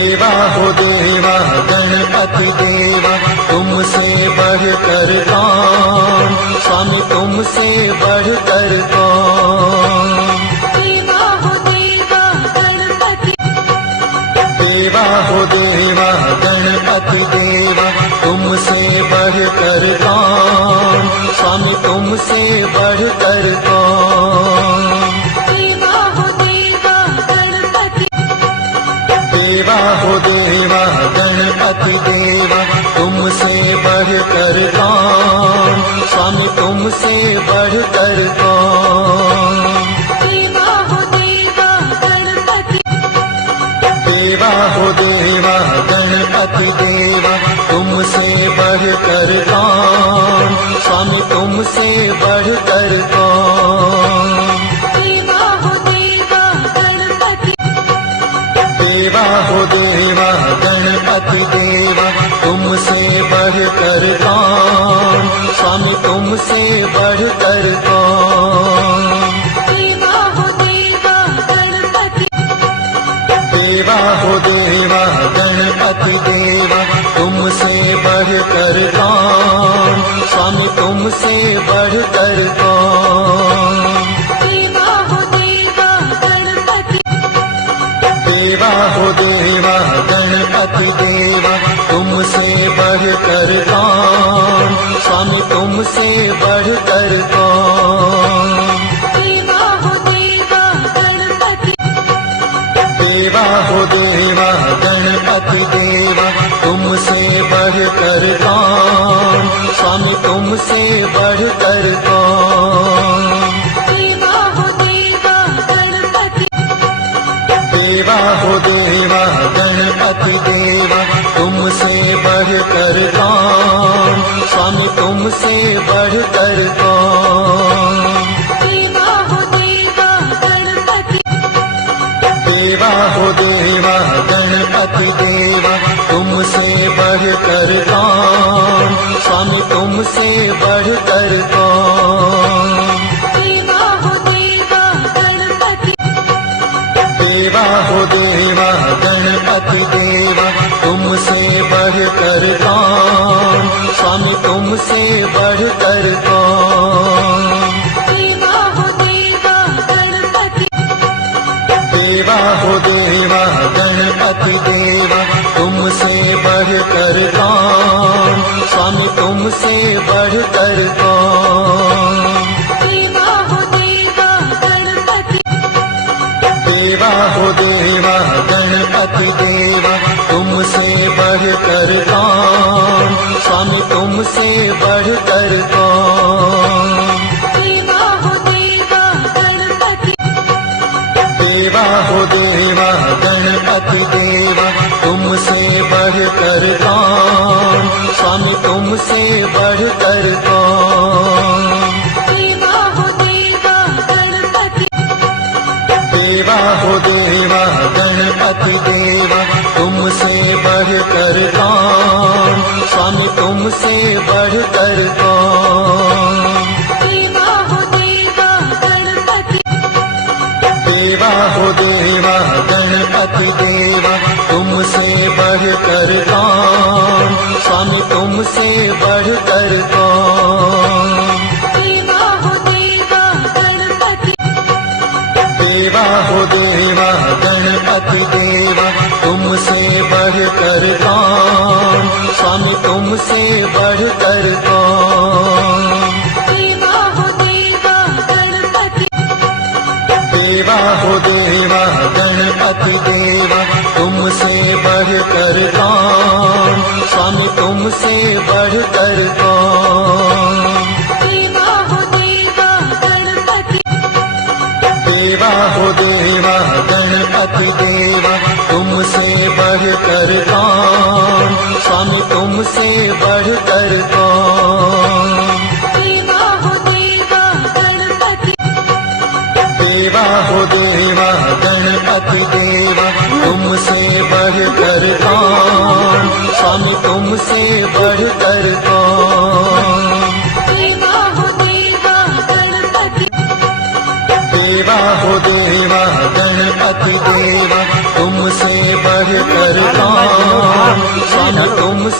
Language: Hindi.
देवा हो देवा गणपति देवा, तुमसे बढ़कर कौन, स्वामी तुमसे बढ़कर कौन। देवा हो देवा गणपति, देवा हो देवा गणपति देवा, तुमसे बढ़कर कौन, स्वामी तुमसे बढ़कर कौन। देवा हो देवा गणपति, देवा हो देवा गणपति देवा, तुमसे बढ़कर कौन, स्वामी तुमसे बढ़कर कौन। देवा हो देवा गणपति, देवा हो देवा गणपति देवा, तुमसे बढ़कर कौन, स्वामी तुमसे बढ़कर कौन। देवा हो देवा गणपति, देवा हो देवा गणपति देवा, तुमसे बढ़कर कौन, स्वामी तुमसे बढ़कर कौन। देवा हो देवा गणपति, देवा हो देवा गणपति देवा, तुमसे बढ़कर कौन, स्वामी तुमसे बढ़कर कौन। देवा हो देवा गणपति, देवा हो देवा गणपति देवा, तुमसे बढ़कर कौन, स्वामी तुमसे बढ़कर कौन। देवा हो देवा गणपति, देवा हो देवा गणपति देवा, तुमसे बढ़कर कौन, स्वामी तुमसे बढ़कर कौन। देवा हो देवा गणपति, देवा हो देवा गणपति देवा, तुमसे बढ़कर कौन, स्वामी तुमसे बढ़कर कौन। देवा हो देवा गणपति, देवा हो देवा गणपति देवा, तुमसे बढ़कर कौन, स्वामी तुमसे बढ़कर कौन। देवा हो देवा गणपति, देवा हो देवा गणपति देवा, तुमसे बढ़कर कौन, स्वामी तुमसे बढ़कर कौन। देवा हो देवा गणपति, देवा हो देवा गणपति देवा, तुमसे बढ़कर कौन, स्वामी तुमसे बढ़कर कौन। देवा हो देवा गणपति, देवा हो देवा गणपति देवा, तुमसे बढ़कर कौन, स्वामी तुमसे बढ़कर कौन। देवा हो देवा गणपति, देवा हो देवा गणपति देवा, तुमसे बढ़कर कौन, स्वामी तुमसे बढ़कर कौन। देवा हो देवा गणपति, देवा हो देवा गणपति देवा, तुमसे बढ़कर कौन, स्वामी तुमसे बढ़कर कौन। देवा हो देवा गणपति, देवा हो देवा गणपति देवा, तुमसे बढ़कर कौन, स्वामी तुमसे बढ़कर कौन। देवा हो देवा गणपति, देवा हो देवा गणपति देवा, तुमसे बढ़कर कौन, स्वामी तुमसे बढ़कर कौन। देवा हो देवा गणपति, देवा हो देवा गणपति देवा, तुमसे बढ़कर कौन, स्वामी तुमसे बढ़कर कौन। देवा हो देवा गणपति, देवा हो देवा गणपति देवा, तुमसे बढ़कर कौन, स्वामी तुमसे बढ़कर कौन। देवा हो देवा गणपति, देवा हो देवा गणपति देवा, तुमसे बढ़कर कौन, स्वामी तुमसे बढ़कर कौन। देवा हो देवा गणपति, देवा हो देवा गणपति देवा, तुमसे बढ़कर बढ़कर कौन स्वामी तुम